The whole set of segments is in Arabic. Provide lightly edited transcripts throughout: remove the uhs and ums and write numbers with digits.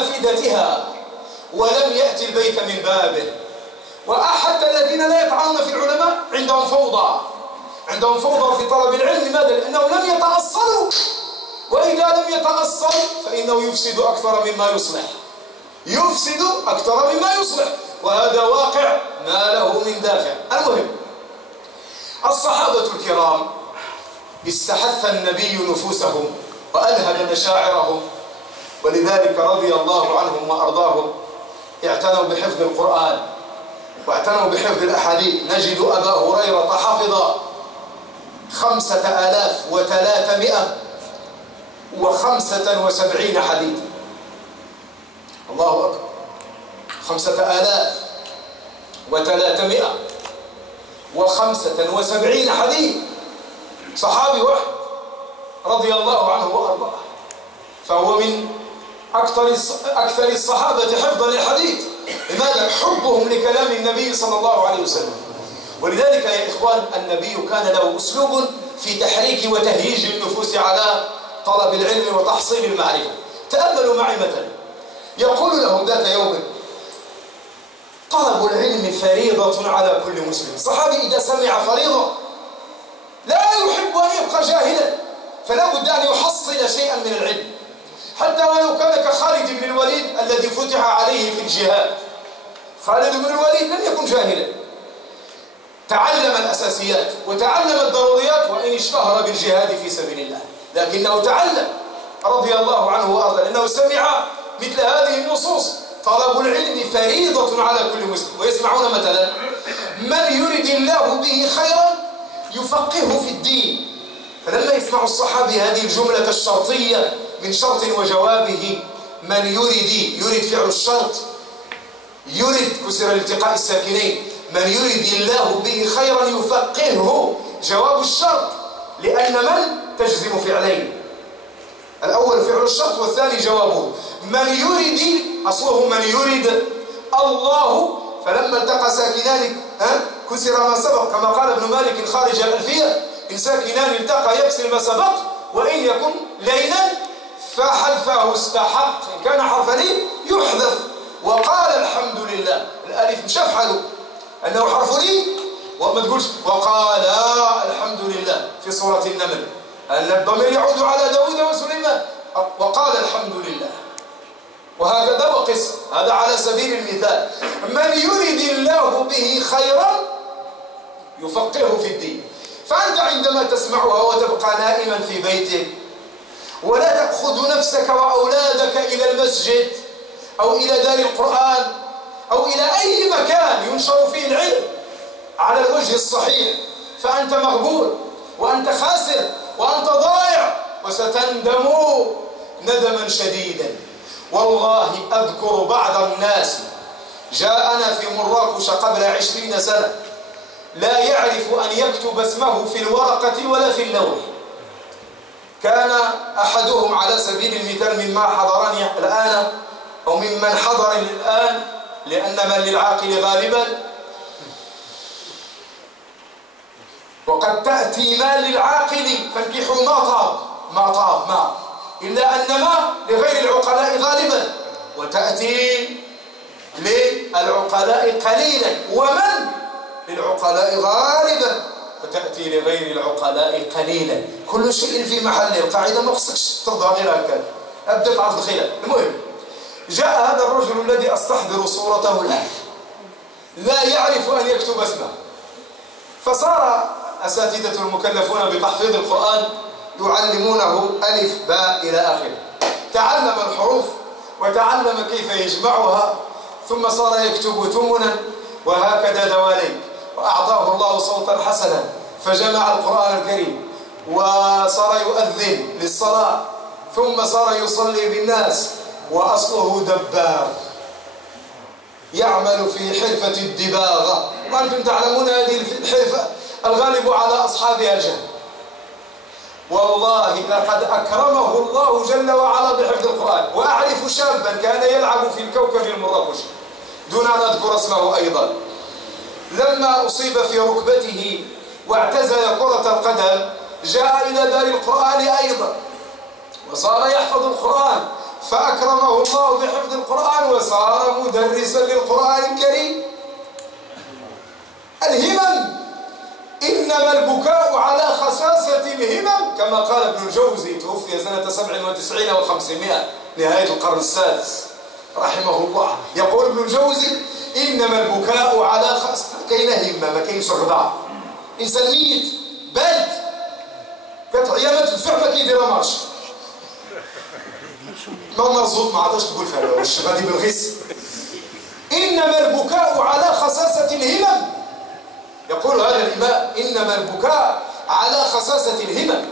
نافذتها ولم يأتي البيت من بابه. وحتى الذين لا يطعنون في العلماء عندهم فوضى، عندهم فوضى في طلب العلم. لماذا؟ لأنهم لم يتأصلوا، وإذا لم يتأصل فإنه يفسد أكثر مما يصلح، يفسد أكثر مما يصلح، وهذا واقع ما له من دافع. المهم، الصحابة الكرام استحث النبي نفوسهم وألهم مشاعرهم، ولذلك رضي الله عنهم وأرضاهم اعتنوا بحفظ القرآن واعتنوا بحفظ الأحاديث. نجد أبا هريرة حفظ 5375 حديثا. الله أكبر، 5375 حديث، صحابي واحد رضي الله عنه وأرضاه، فهو من أكثر الصحابة حفظا للحديث. لماذا؟ حبهم لكلام النبي صلى الله عليه وسلم. ولذلك يا إخوان النبي كان له أسلوب في تحريك وتهييج النفوس على طلب العلم وتحصيل المعرفة. تأملوا معي مثلا، يقول لهم ذات يوم: طلب العلم فريضة على كل مسلم. الصحابي إذا سمع فريضة لا يحب أن يبقى جاهلا، فلا بد أن يحصل شيئا من العلم، حتى ولو كان كخالد بن الوليد الذي فتح عليه في الجهاد. خالد بن الوليد لم يكن جاهلا، تعلم الأساسيات وتعلم الضروريات، وإن اشتهر بالجهاد في سبيل الله، لكنه تعلم رضي الله عنه وأرضاه، لأنه سمع مثل هذه النصوص: طلب العلم فريضة على كل مسلم. ويسمعون مثلا: من يرد الله به خيرا يفقهه في الدين. فلما يسمع الصحابي هذه الجملة الشرطية من شرط وجوابه: من يرد فعل الشرط، يرد كسر الالتقاء الساكنين، من يرد الله به خيرا يفقهه جواب الشرط، لأن من تجزم فعلين، الأول فعل الشرط والثاني جوابه. من يرد أصله من يرد الله، فلما التقى ساكنان كسر ما سبق، كما قال ابن مالك خارج الألفية: إن ساكنان التقى يكسر ما سبق، وإن يكن لينا فحذفه استحق، إن كان حرف لي يحذف. وقال الحمد لله، الألف مش أفعله أنه حرف لي، وما تقولش وقال الحمد لله في سورة النمل، أن الضمير يعود على داود وسليمان. وقال الحمد لله، وهكذا وقس، هذا على سبيل المثال. من يرد الله به خيرا يفقهه في الدين. فأنت عندما تسمعها وتبقى نائما في بيتك ولا تأخذ نفسك وأولادك إلى المسجد أو إلى دار القرآن أو إلى أي مكان ينشر فيه العلم على الوجه الصحيح، فأنت مغبون وأنت خاسر وأنت ضائع، وستندم ندما شديدا. والله أذكر بعض الناس جاءنا في مراكش قبل 20 سنة لا يعرف أن يكتب اسمه في الورقة ولا في اللوح. كان أحدهم على سبيل المثال مما حضرني الآن أو ممن حضر الآن، لأن من للعاقل غالبا، وقد تأتي ما للعاقل فانكحوا ما طاب إلا أن ما لغير العقلاء غالبا، وتأتي للعقلاء قليلا، ومن للعقلاء غالبا، وتأتي لغير العقلاء قليلا. كل شيء في محله. القاعدة ما خصكش ترضى غير هكذا، أبدأ تعرف الخلاف. المهم، جاء هذا الرجل الذي أستحضر صورته الآن لا يعرف أن يكتب اسمه، فصار أساتذة المكلفون بتحفيظ القرآن يعلمونه ألف باء إلى آخره. تعلم الحروف وتعلم كيف يجمعها، ثم صار يكتب ثمنا وهكذا دواليك، وأعطاه الله صوتا حسنا فجمع القرآن الكريم، وصار يؤذن للصلاة، ثم صار يصلي بالناس، وأصله دباغ يعمل في حرفة الدباغة، وأنتم تعلمون هذه الحرفة الغالب على أصحابها الجهل. والله لقد أكرمه الله جل وعلا بحفظ القرآن. وأعرف شابا كان يلعب في الكوكب المراكشي دون أن أذكر اسمه أيضا، لما أصيب في ركبته واعتزل كرة القدم جاء إلى دار القرآن أيضا، وصار يحفظ القرآن فأكرمه الله بحفظ القرآن وصار مدرسا للقرآن الكريم. الهمم، إنما البكاء على خساسة الهمم، كما قال ابن الجوزي، توفي سنة 97 و500 نهاية القرن السادس رحمه الله. يقول ابن الجوزي: إنما البكاء على خساسة، كاين همة ما كاينش غضاء، إنسان ميت بارد كتعيا ما تدفع ما كيدير مارش ما مرزوط ما عادش تقول فيها واش غادي بالغيس. إنما البكاء على خساسة الهمم، يقول هذا الإمام: إنما البكاء على خساسة الهمم.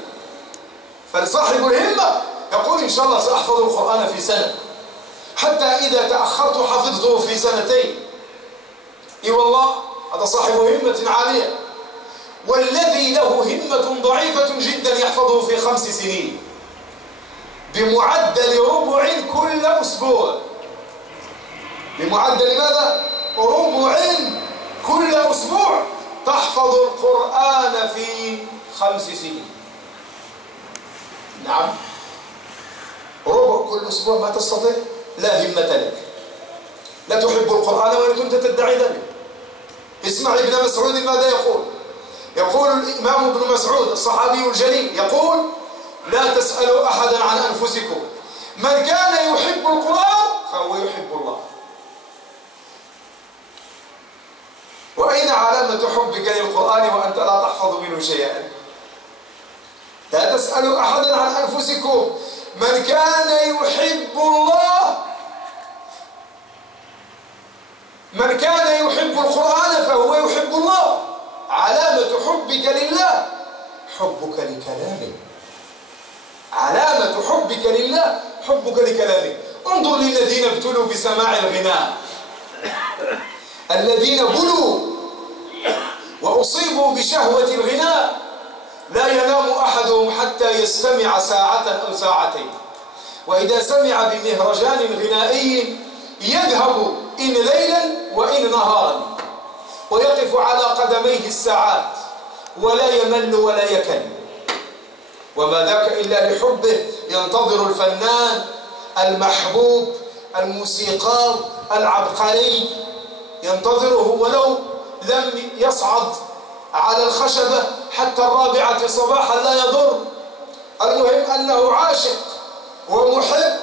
فلصاحب الهمة يقول: إن شاء الله سأحفظ القرآن في سنة، حتى إذا تأخرت حفظته في سنتين. إي والله هذا صاحب همة عالية. والذي له همة ضعيفة جدا يحفظه في 5 سنين بمعدل ربع كل أسبوع. بمعدل ماذا؟ ربع كل أسبوع تحفظ القرآن في 5 سنين. نعم، ربع كل أسبوع ما تستطيع؟ لا همة لك، لا تحب القرآن وإن كنت تدعي ذلك. اسمع ابن مسعود ماذا يقول. يقول الإمام ابن مسعود الصحابي الجليل، يقول: لا تسألوا أحدا عن أنفسكم، من كان يحب القرآن فهو يحب الله. وأين علامة حبك للقرآن وأنت لا تحفظ منه شيئا؟ لا تسألوا أحدا عن أنفسكم، من كان يحب الله، من كان يحب القرآن فهو يحب الله. علامة حبك لله حبك لكلامه. علامة حبك لله حبك لكلامه. انظر للذين ابتلوا بسماع الغناء، الذين بلوا وأصيبوا بشهوة الغناء، لا ينام أحدهم حتى يستمع ساعة أو ساعتين، وإذا سمع بمهرجان غنائي يذهب إن ليلا وإن نهارا، ويقف على قدميه الساعات ولا يمل ولا يكل. وما ذاك إلا لحبه، ينتظر الفنان المحبوب الموسيقار العبقري، ينتظره ولو لم يصعد على الخشبة حتى 4 صباحا لا يضر. المهم أنه عاشق ومحب.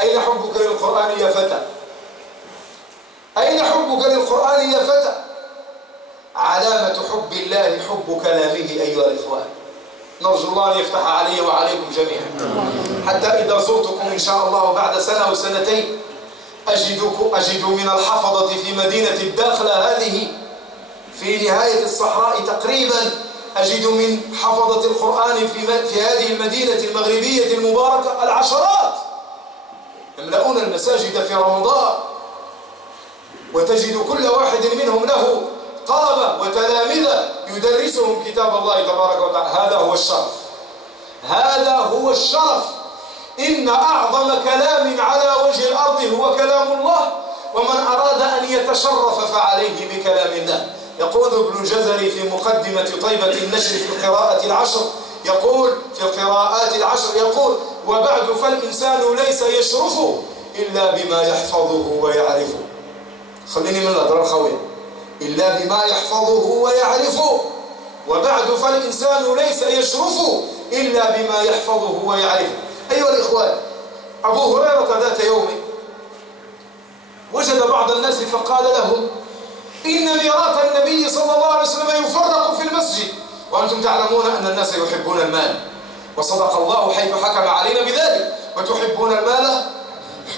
أين حبك للقرآن يا فتى؟ أين حبك للقرآن يا فتى؟ علامة حب الله حب كلامه أيها الإخوان. نرجو الله أن يفتح علي وعليكم جميعا، حتى إذا زرتكم إن شاء الله بعد سنة أو سنتين أجد من الحفظة في مدينة الداخلة هذه في نهاية الصحراء تقريبا، أجد من حفظة القرآن في هذه المدينة المغربية المباركة العشرات، يملؤون المساجد في رمضان، وتجد كل واحد منهم له طلبة وتلامذة يدرسهم كتاب الله تبارك وتعالى. هذا هو الشرف، هذا هو الشرف. إن أعظم كلام على وجه الأرض هو كلام الله، ومن أراد أن يتشرف فعليه بكلام الله. يقول ابن الجزري في مقدمة طيبة النشر في القراءة العشر، يقول في القراءات العشر، يقول: وبعد فالإنسان ليس يشرف إلا بما يحفظه ويعرفه. خليني من الأضرار خويا، إلا بما يحفظه ويعرفه. وبعد فالإنسان ليس يشرف إلا بما يحفظه ويعرفه. أيها الإخوان، أبو هريرة ذات يوم وجد بعض الناس فقال لهم: إن ميراث النبي صلى الله عليه وسلم يفرق في المسجد، وأنتم تعلمون أن الناس يحبون المال، وصدق الله حيث حكم علينا بذلك: وتحبون المال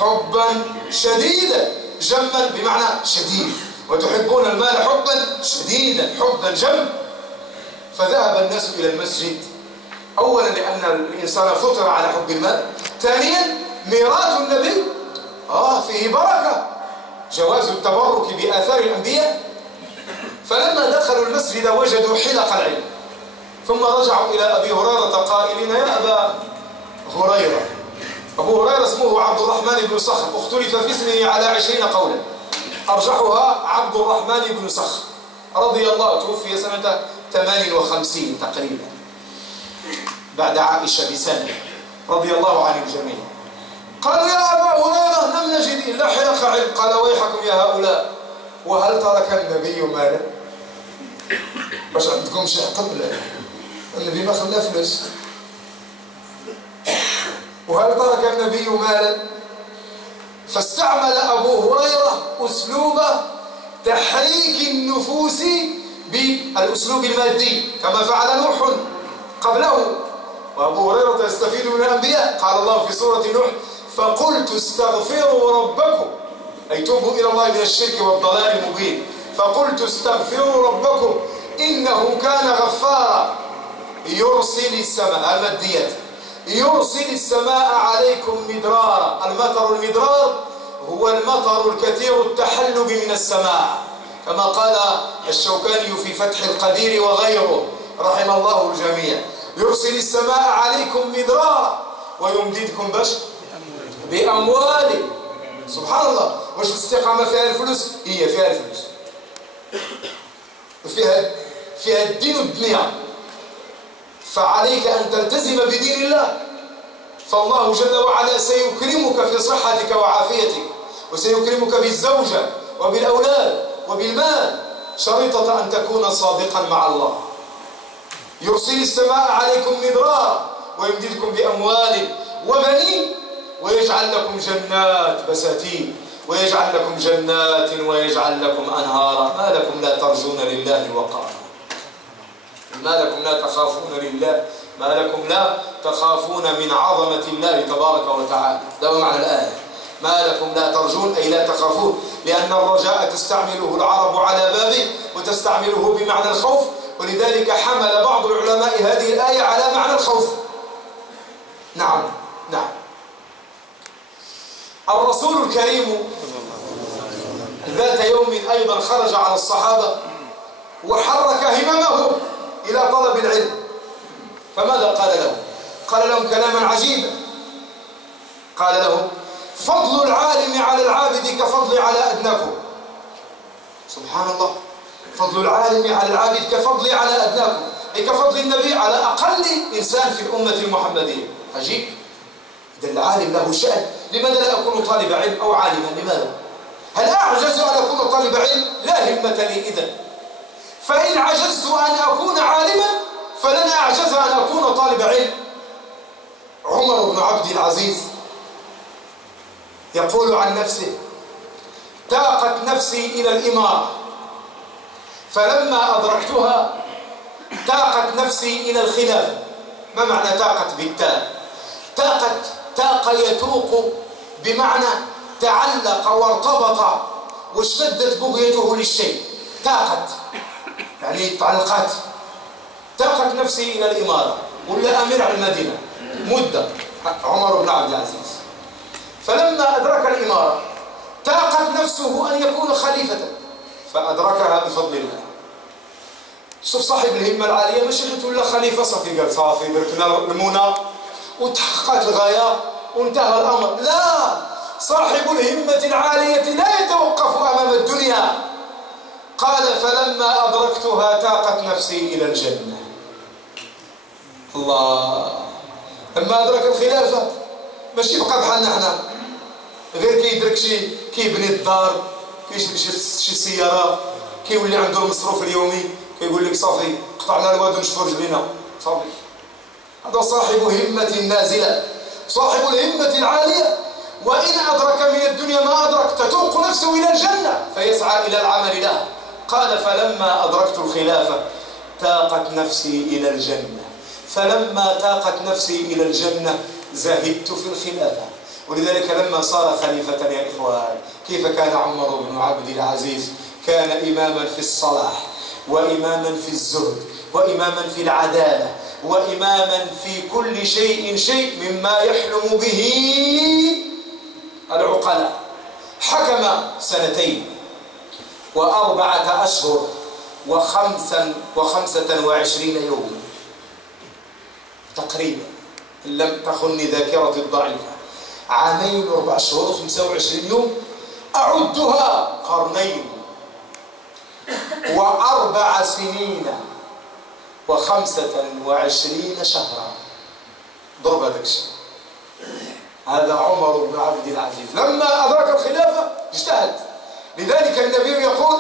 حبا شديدا، جما بمعنى شديد، وتحبون المال حبا شديدا، حبا جم. فذهب الناس إلى المسجد، أولا لأن الإنسان فطر على حب المال، ثانيا ميراث النبي فيه بركة، جواز التبرك بآثار الأنبياء. فلما دخلوا المسجد وجدوا حلق العلم، ثم رجعوا إلى أبي هريرة قائلين: يا أبا هريرة. أبو هريرة اسمه عبد الرحمن بن صخر، اختلف في اسمه على 20 قولا، أرجحها عبد الرحمن بن صخر رضي الله، توفي سنة 58 تقريبا بعد عائشة بسنة، رضي الله عن الجميع. قالوا يا أبا هريرة لم نجد إلا حلق علم. قال ويحكم يا هؤلاء، وهل ترك النبي مالا؟ باش عندكم شي عقل؟ النبي ما خلى فلوس. وهل ترك النبي مالا؟ فاستعمل أبو هريرة أسلوب تحريك النفوس بالأسلوب المادي كما فعل نوح قبله. وأبو هريرة يستفيد من الأنبياء. قال الله في سورة نوح فقلت استغفروا ربكم، أي توبوا إلى الله من الشرك والضلال المبين. فقلت استغفروا ربكم إنه كان غفارا يرسل السماء، الماديات، يرسل السماء عليكم مدرارا. المطر المدرار هو المطر الكثير التحلب من السماء، كما قال الشوكاني في فتح القدير وغيره رحم الله الجميع. يرسل السماء عليكم مدرارا ويمددكم بأموال. سبحان الله. واش الاستقامة فيها الفلوس؟ هي فيها الفلوس، فيها الدين والدنيا. فعليك أن تلتزم بدين الله، فالله جل وعلا سيكرمك في صحتك وعافيتك، وسيكرمك بالزوجة وبالأولاد وبالمال، شريطة أن تكون صادقا مع الله. يرسل السماء عليكم مدرارا ويمددكم بأموال وبنين ويجعل لكم جنات بساتين ويجعل لكم جنات ويجعل لكم أنهارا. ما لكم لا ترجون لله وقارا؟ ما لكم لا تخافون لله؟ ما لكم لا تخافون من عظمة الله تبارك وتعالى؟ ده معنى الآية. ما لكم لا ترجون أي لا تخافون، لأن الرجاء تستعمله العرب على بابه وتستعمله بمعنى الخوف، ولذلك حمل بعض العلماء هذه الآية على معنى الخوف. نعم نعم. الرسول الكريم ذات يوم أيضا خرج على الصحابة وحرك هممهم إلى طلب العلم. فماذا قال لهم؟ قال لهم كلاما عجيبا. قال لهم فضل العالم على العابد كفضل على أدناكم. سبحان الله. فضل العالم على العابد كفضل على أدناكم، أي كفضل النبي على أقل إنسان في الأمة المحمدية. عجيب. إذا العالم له شأن، لماذا لا أكون طالب علم أو عالما؟ لماذا؟ هل أعجز أن أكون طالب علم؟ لا همة لي إذن. فإن عجزت أن أكون عالما فلن أعجز أن أكون طالب علم. عمر بن عبد العزيز يقول عن نفسه تاقت نفسي إلى الإمارة فلما أدركتها تاقت نفسي إلى الخلافة. ما معنى تاقت بالتاء؟ تاق يتوق بمعنى تعلق وارتبط واشتدت بغيته للشيء. تاقت يعني تعلقات. تاقت نفسي إلى الإمارة ولا أمير على المدينة مدة، عمر بن عبد العزيز. فلما أدرك الإمارة تاقت نفسه أن يكون خليفة فأدركها بفضل الله. شوف صاحب الهمة العالية ماشي غير تولى خليفة صافي قال صافي دركنا المنى وتحققت الغاية وانتهى الأمر. لا، صاحب الهمة العالية لا يتوقف أمام الدنيا. قال فلما أدركتها تاقت نفسي إلى الجنة. الله. لما أدرك الخلافة ماشي بقى بحالنا حنا غير كيدرك شي كيبني الدار كيشري شي سيارة كيولي عنده المصروف اليومي كيقول لك صافي قطعنا الواد ونشفوا رجلينا صافي. هذا صاحب همة نازلة، صاحب الهمة العالية. وإن أدرك من الدنيا ما أدرك تتوق نفسه إلى الجنة فيسعى إلى العمل لها. قال فلما أدركت الخلافة تاقت نفسي إلى الجنة، فلما تاقت نفسي إلى الجنة زهدت في الخلافة. ولذلك لما صار خليفة يا إخوان كيف كان عمر بن عبد العزيز؟ كان إماما في الصلاح وإماما في الزهد وإماما في العدالة وإماما في كل شيء مما يحلم به العقلاء. حكم 2 و4 أشهر و25 يوما تقريبا إن لم تخني ذاكرتي الضعيفة. 2 و4 أشهر و25 يوم أعدها 2 و4 سنين و25 شهرا. ضرب هذاك الشيء هذا عمر بن عبد العزيز لما أدرك الخلافة اجتهد. لذلك النبي يقول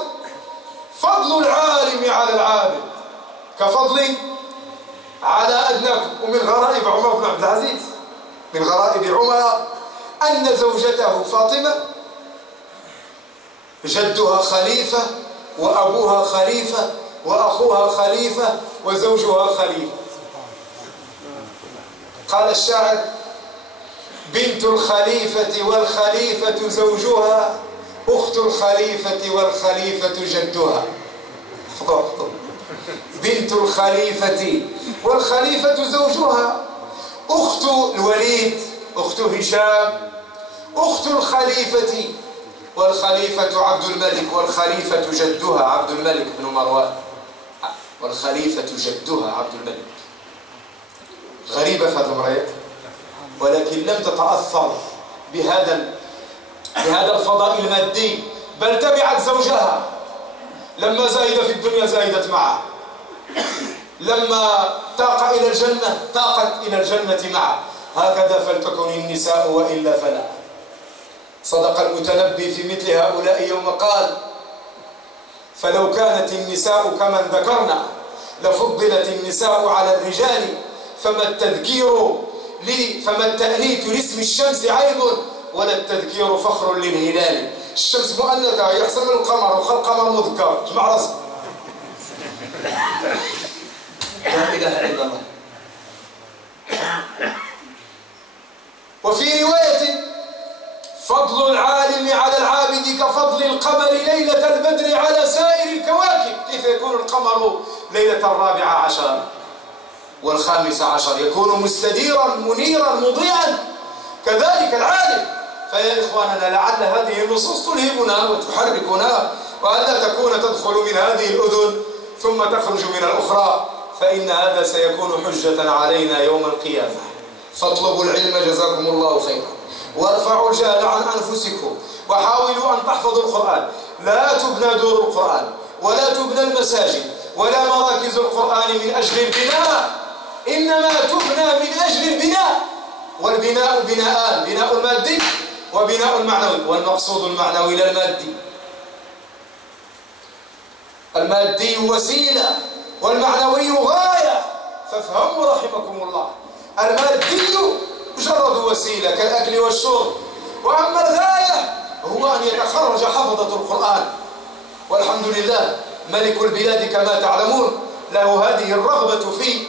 فضل العالم على العابد كفضل على أدناكم. ومن غرائب عمر بن عبد العزيز، من غرائب عمر أن زوجته فاطمة جدها خليفة وأبوها خليفة وأخوها خليفة وزوجها خليفة. قال الشاعر بنت الخليفة والخليفة زوجها أخت الخليفة والخليفة جدها. احفظوا بنت الخليفة والخليفة زوجها أخت الوليد أخت هشام أخت الخليفة والخليفة عبد الملك والخليفة جدها عبد الملك بن مروان والخليفة جدها عبد الملك. غريبة في هذه المرأة، ولكن لم تتأثر بهذا الفضاء المادي، بل تبعت زوجها. لما زايد في الدنيا زايدت معه، لما تاق إلى الجنة تاقت إلى الجنة معه. هكذا فلتكن النساء وإلا فلا. صدق المتنبي في مثل هؤلاء يوم قال فلو كانت النساء كمن ذكرنا لفضلت النساء على الرجال فما التأنيث لاسم الشمس عيب ولا التذكير فخر للهلال. الشمس مؤنثة يحسن القمر والقمر مذكر، جمع راسك. لا إله إلا الله. وفي رواية فضل العالم على العابد كفضل القمر ليلة البدر على سائر الكواكب. كيف يكون القمر ليلة 14 وال15 يكون مستديرا منيرا مضيئا، كذلك العالم. فيا إخواننا لعل هذه النصوص تلهمنا وتحركنا، وألا تكون تدخل من هذه الأذن ثم تخرج من الأخرى، فإن هذا سيكون حجة علينا يوم القيامة. فاطلبوا العلم جزاكم الله خيرا، وارفعوا الجهل عن أنفسكم، وحاولوا أن تحفظوا القرآن. لا تبنى دور القرآن ولا تبنى المساجد ولا مراكز القرآن من أجل البناء، إنما تبنى من أجل البناء. والبناء بناءان، بناء مادي وبناء معنوي، والمقصود المعنوي لا المادي. المادي وسيلة والمعنوي غاية، فافهموا رحمكم الله. المادي مجرد وسيلة كالأكل والشرب، وأما الغاية هو أن يتخرج حفظة القرآن. والحمد لله ملك البلاد كما تعلمون له هذه الرغبة في،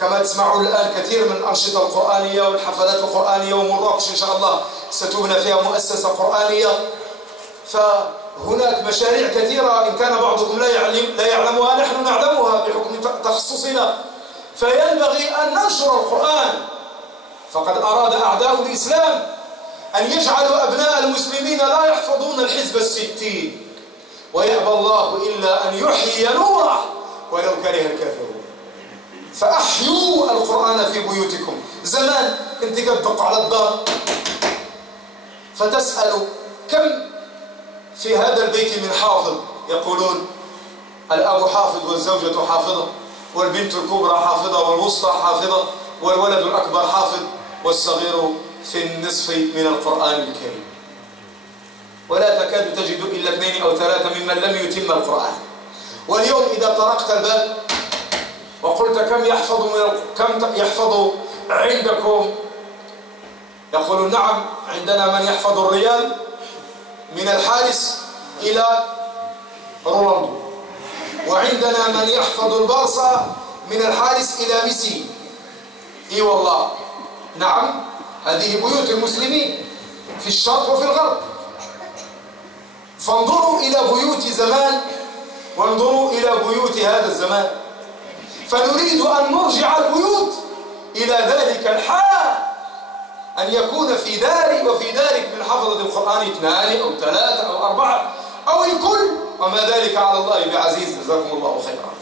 كما تسمعون الآن كثير من الأنشطة القرآنية والحفلات القرآنية ومراقش إن شاء الله ستبنى فيها مؤسسة قرآنية. فهناك مشاريع كثيرة إن كان بعضكم لا يعلمها، نحن نعلمها بحكم تخصصنا. فينبغي أن ننشر القرآن. فقد أراد أعداء الإسلام أن يجعلوا أبناء المسلمين لا يحفظون الحزب 60، ويأبى الله إلا أن يحيي نوره ولو كره الكافرون. فأحيوا القرآن في بيوتكم. زمان كنت تدق على الدار فتسأل كم في هذا البيت من حافظ، يقولون الأب حافظ والزوجة حافظة والبنت الكبرى حافظة والوسطى حافظة والولد الأكبر حافظ والصغير في النصف من القرآن الكريم، ولا تكاد تجد إلا 2 أو 3 ممن لم يتم القرآن. واليوم إذا طرقت الباب وقلت كم يحفظ عندكم، يقولون نعم عندنا من يحفظ الريال من الحارس إلى رونالدو، وعندنا من يحفظ البارسا من الحارس إلى ميسي. إي والله نعم، هذه بيوت المسلمين في الشرق وفي الغرب. فانظروا إلى بيوت زمان وانظروا إلى بيوت هذا الزمان، فنريد أن نرجع البيوت إلى ذلك الحال، أن يكون في داري وفي دارك من حفظة القرآن 2 أو 3 أو 4 أو الكل، وما ذلك على الله بعزيز. جزاكم الله خيرا.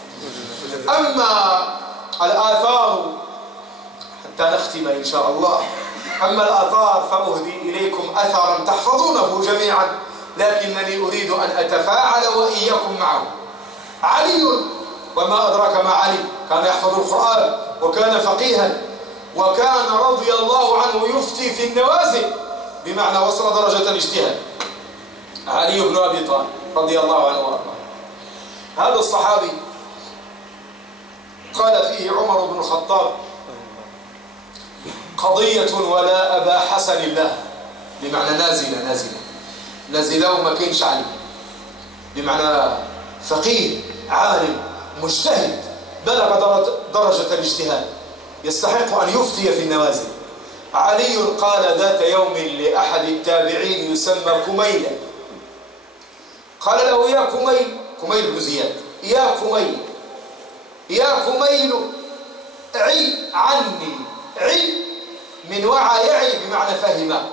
أما الآثار حتى نختم إن شاء الله، أما الآثار فأهدي إليكم أثرا تحفظونه جميعا، لكنني أريد أن أتفاعل وإياكم معه. علي، وما أدراك ما علي، كان يحفظ القرآن وكان فقيها، وكان رضي الله عنه يفتي في النوازل، بمعنى وصل درجة الاجتهاد. علي بن أبي طالب رضي الله عنه وارضاه، هذا الصحابي قال فيه عمر بن الخطاب: قضية ولا أبا حسن الله، بمعنى نازلة وما كاينش عليه، بمعنى فقيه عالم مجتهد بلغ درجة الاجتهاد يستحق أن يفتي في النوازل. علي قال ذات يوم لأحد التابعين يسمى كميلا، قال له: يا كميل بن زياد، يا كميل عي عني. عي من وعى يعي بمعنى فهم،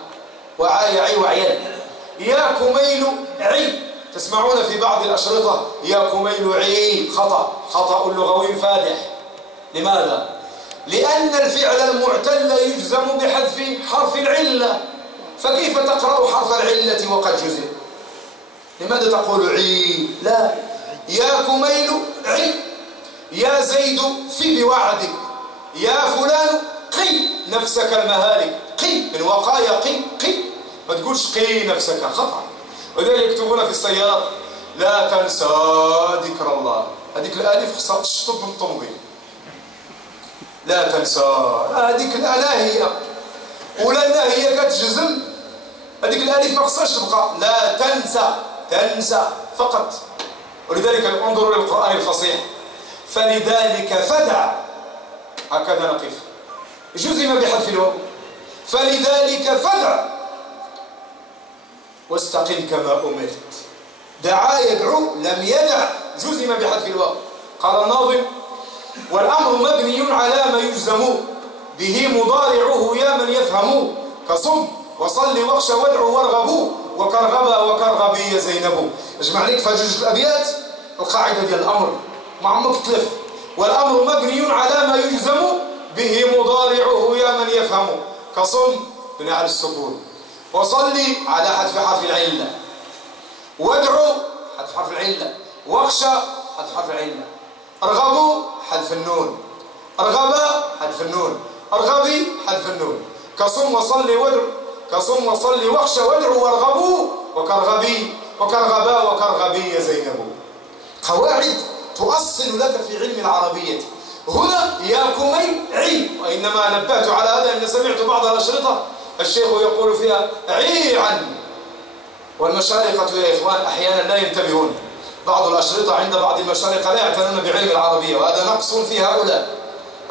وعى يعي وعيا. يا كميل عي. تسمعون في بعض الأشرطة: يا كميل عي. خطأ لغوي فادح. لماذا؟ لأن الفعل المعتل يجزم بحذف حرف العلة، فكيف تقرأ حرف العلة وقد جزم؟ لماذا تقول عي؟ لا، يا كميل عي. يا زيد في بوعدك. يا فلان قي نفسك المهالك. قي من وقايا قي. ما تقولش قي نفسك، خطأ. وذلك يكتبون في السيارات: لا تنسى ذكر الله. هذيك الالف خصها تشطب من الطوموبيل. لا تنسى، هذيك الناهيه، ولا الناهيه كتجزم، هذيك الالف ما خصهاش تبقى. لا تنسى فقط. ولذلك انظروا للقرآن الفصيح: فلذلك فدع. هكذا نقف، جزم بحذف الواو. فلذلك فدع واستقم كما أمرت. دعا يدعو، لم يدع، جزم بحذف الواو. قال الناظم: والأمر مبني على ما يجزم به مضارعه يا من يفهم، كصم وصل واخشى وادعو وارغبوا، وكرغبا وكرغبي يا زينب. اجمع لك في جوج الأبيات القاعدة ديال الأمر، ما عمرك تلف. والأمر مبني على ما يجزم به مضارعه يا من يفهم، كصم بناء على السكون، وصلي على حذف حرف العلة، وادعو حذف حرف العلة، واخشى حذف حرف العلة، ارغبوا حذف النون، ارغبا حذف النون، ارغبي حذف النون، كصم وصلي وادعو، كصم وصلي واخشى وادعو وارغبوا، وكرغبي وكرغبا وكرغبي يا زينب. قواعد تؤصل لك في علم العربية. هنا يا كمي عي، وإنما نبهت على هذا أن سمعت بعض الأشرطة الشيخ يقول فيها عي عني. والمشارقة يا إخوان أحيانا لا ينتبهون. بعض الأشرطة عند بعض المشارقة لا يعتنون بعلم العربية، وهذا نقص في هؤلاء.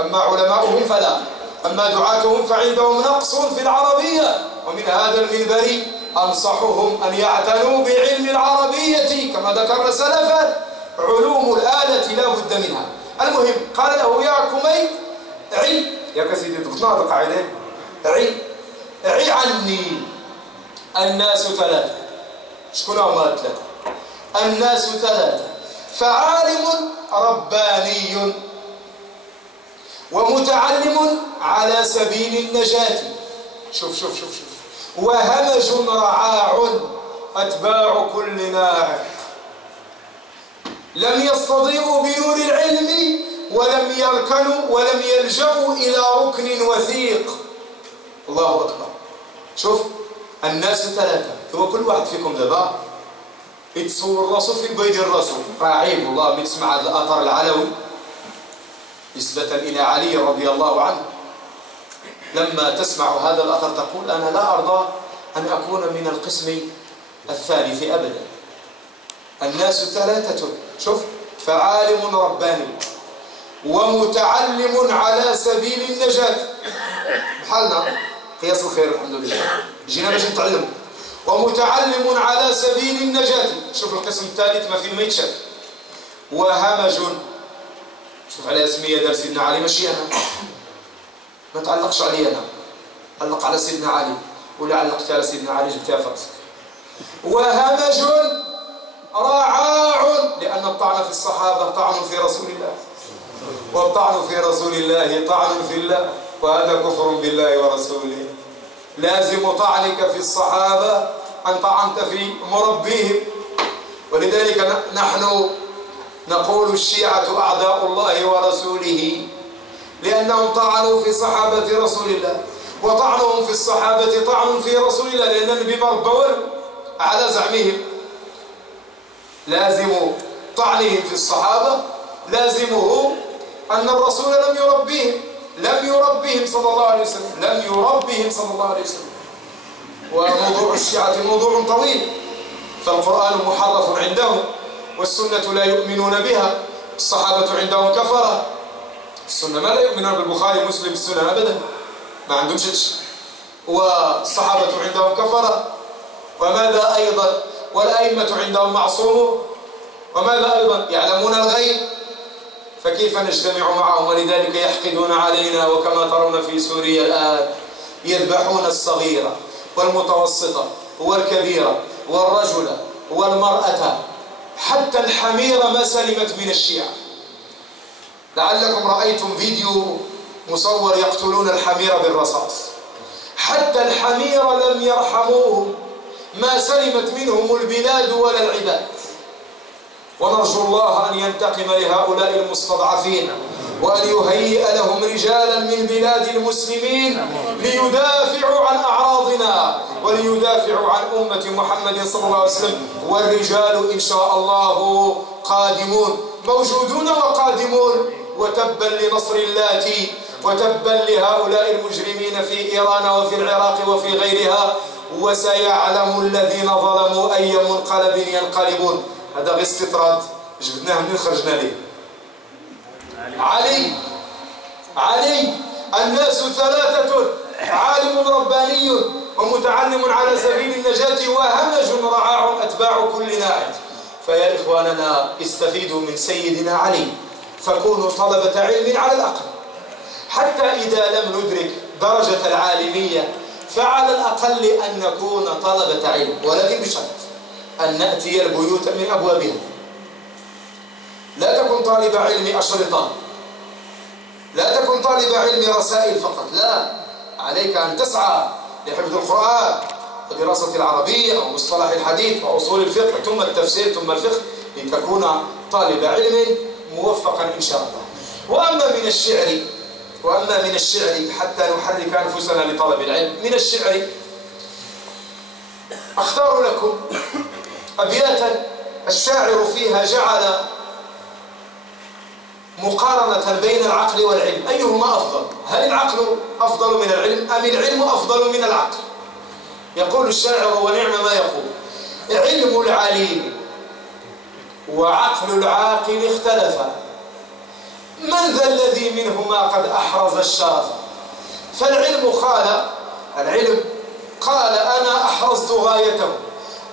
أما علماؤهم فلا، أما دعاتهم فعندهم نقص في العربية. ومن هذا المنبر أنصحهم أن يعتنوا بعلم العربية كما ذكرنا سلفا. علوم الآلة لا بد منها. المهم قال له: يا كمي عي. يا كسيدي ضبطنا هذه القاعدة. عي عني. الناس ثلاثة. شكون هما الثلاثة؟ الناس ثلاثة: فعالم رباني، ومتعلم على سبيل النجاة. شوف، وهمج رعاع أتباع كل ناعق، لم يستضيئوا بنور العلم ولم يركنوا ولم يلجأوا إلى ركن وثيق. الله أكبر. شوف، الناس ثلاثة. ثم كل واحد فيكم دابا يتصور راسو في بيد الرسول. راه عيب والله ملي تسمع هذا الأثر العلوي نسبة إلى علي رضي الله عنه. لما تسمع هذا الأثر تقول: أنا لا أرضى أن أكون من القسم الثالث أبدا. الناس ثلاثة. شوف، فعالم رباني، ومتعلم على سبيل النجاة، بحالنا قياس الخير الحمد لله، جينا باش نتعلموا. ومتعلم على سبيل النجاة. شوف القسم الثالث ما فيه ما يتشاف. وهمج. شوف على اسمية دار سيدنا علي، ماشي أنا، ما تعلقش علي أنا، علق على سيدنا علي، ولا علقت على سيدنا علي جبتها في راسك. وهمج رعاع، لأن الطعن في الصحابة طعن في رسول الله، والطعن في رسول الله طعن في الله، وهذا كفر بالله ورسوله. لازم طعنك في الصحابة أن طعنت في مربيهم. ولذلك نحن نقول: الشيعة أعداء الله ورسوله، لأنهم طعنوا في صحابة رسول الله، وطعنهم في الصحابة طعن في رسول الله، لأن النبي ما ربوا على زعمهم. لازم طعنهم في الصحابة لازمه أن الرسول لم يربهم صلى الله عليه وسلم. وموضوع الشيعة موضوع طويل، فالقرآن محرف عندهم، والسنة لا يؤمنون بها، الصحابة عندهم كفرة. السنة ما لا يؤمنون بالبخاري ومسلم، السنة أبدا ما عندهم شيء، والصحابة عندهم كفرة. وماذا أيضا؟ والأئمة عندهم معصومون. وماذا أيضا؟ يعلمون الغيب، فكيف نجتمع معهم؟ ولذلك يحقدون علينا، وكما ترون في سوريا الآن يذبحون الصغيرة والمتوسطة والكبيرة والرجل والمرأة، حتى الحميرة ما سلمت من الشيعة. لعلكم رأيتم فيديو مصور يقتلون الحميرة بالرصاص، حتى الحميرة لم يرحموهم، ما سلمت منهم البلاد ولا العباد. ونرجو الله أن ينتقم لهؤلاء المستضعفين، وأن يهيئ لهم رجالا من بلاد المسلمين ليدافعوا عن أعراضنا وليدافعوا عن أمة محمد صلى الله عليه وسلم. والرجال إن شاء الله قادمون، موجودون وقادمون. وتبا لنصر اللاتي، وتبا لهؤلاء المجرمين في إيران وفي العراق وفي غيرها. وسيعلم الذين ظلموا أي منقلب ينقلبون. هذا غير استطراد جبدناه من خرجنا ليه. علي الناس ثلاثة: عالم رباني، ومتعلم على سبيل النجاة، وهمج رعاع أتباع كل ناعج. فيا إخواننا استفيدوا من سيدنا علي، فكونوا طلبة علم على الأقل، حتى إذا لم ندرك درجة العالمية فعلى الأقل أن نكون طلبة علم، ولكن بشرط أن نأتي البيوت من أبوابها. لا تكن طالب علم أشرطة، لا تكن طالب علم رسائل فقط، لا، عليك أن تسعى لحفظ القرآن ودراسة العربية ومصطلح الحديث وأصول الفقه ثم التفسير ثم الفقه، لتكون طالب علم موفقا إن شاء الله. وأما من الشعر حتى نحرك أنفسنا لطلب العلم، من الشعر أختار لكم أبياتا الشاعر فيها جعل مقارنة بين العقل والعلم، أيهما أفضل؟ هل العقل أفضل من العلم أم العلم أفضل من العقل؟ يقول الشاعر ونعم ما يقول: علم العليم وعقل العاقل اختلفا، من ذا الذي منهما قد أحرز الشرف؟ فالعلم قال أنا أحرزت غايته،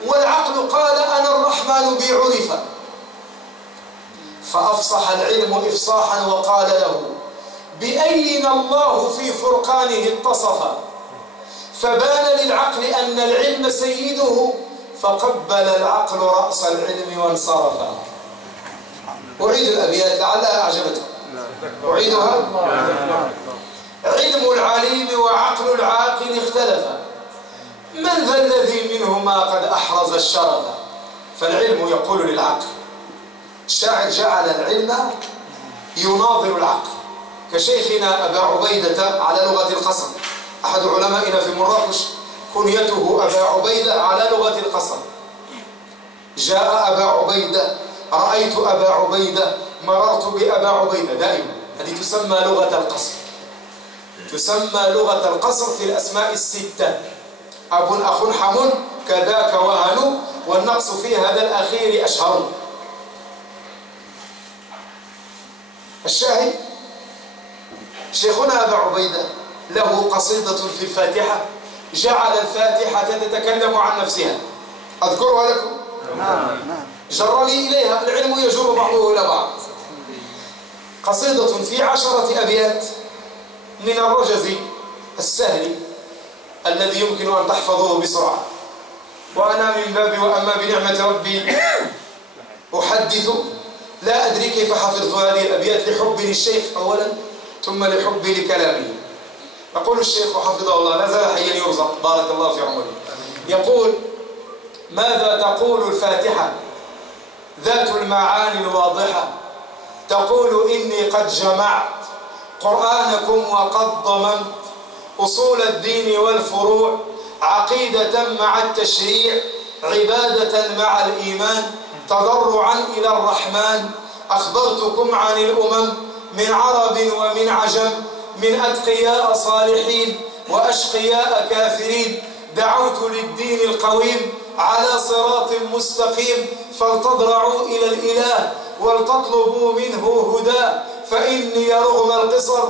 والعقل قال أنا الرحمن بي عرف. فأفصح العلم إفصاحا وقال له: بأين الله في فرقانه اتصف؟ فبان للعقل أن العلم سيده، فقبل العقل رأس العلم وانصرف. أعيد الأبيات لعلها أعجبتكم. أعيدها: علم العليم وعقل العاقل اختلفا، من ذا الذي منهما قد أحرز الشرف؟ فالعلم يقول للعقل. الشاعر جعل العلم يناظر العقل، كشيخنا أبا عبيدة على لغة القصر، أحد علمائنا في مراكش كنيته أبا عبيدة على لغة القصر. جاء أبا عبيدة، رأيت أبا عبيدة، مررت بأبا عبيدة، دائما هذه تسمى لغة القصر. تسمى لغة القصر في الأسماء الستة: أب أخ حم كذاك وهن، والنقص في هذا الأخير أشهر. الشاهد شيخنا أبا عبيدة له قصيدة في الفاتحة، جعل الفاتحة تتكلم عن نفسها. أذكرها لكم؟ جرني إليها، العلم يجر بعضه إلى بعض. قصيدة في 10 أبيات من الرجز السهل الذي يمكن أن تحفظوه بسرعة. وأنا من باب وأما بنعمة ربي أحدث، لا أدري كيف حفظت هذه الأبيات، لحبي للشيخ أولا ثم لحبي لكلامه. يقول الشيخ حفظه الله، لا زال حيا يرزق بارك الله في عمره، يقول: ماذا تقول الفاتحة ذات المعاني الواضحة؟ تقول إني قد جمعت قرآنكم وقد ضممت أصول الدين والفروع، عقيدة مع التشريع، عبادة مع الإيمان، تضرعا إلى الرحمن. أخبرتكم عن الأمم من عرب ومن عجم، من أتقياء صالحين وأشقياء كافرين. دعوت للدين القويم على صراط مستقيم، فلتضرعوا إلى الإله ولتطلبوا منه هدى، فإني رغم القصر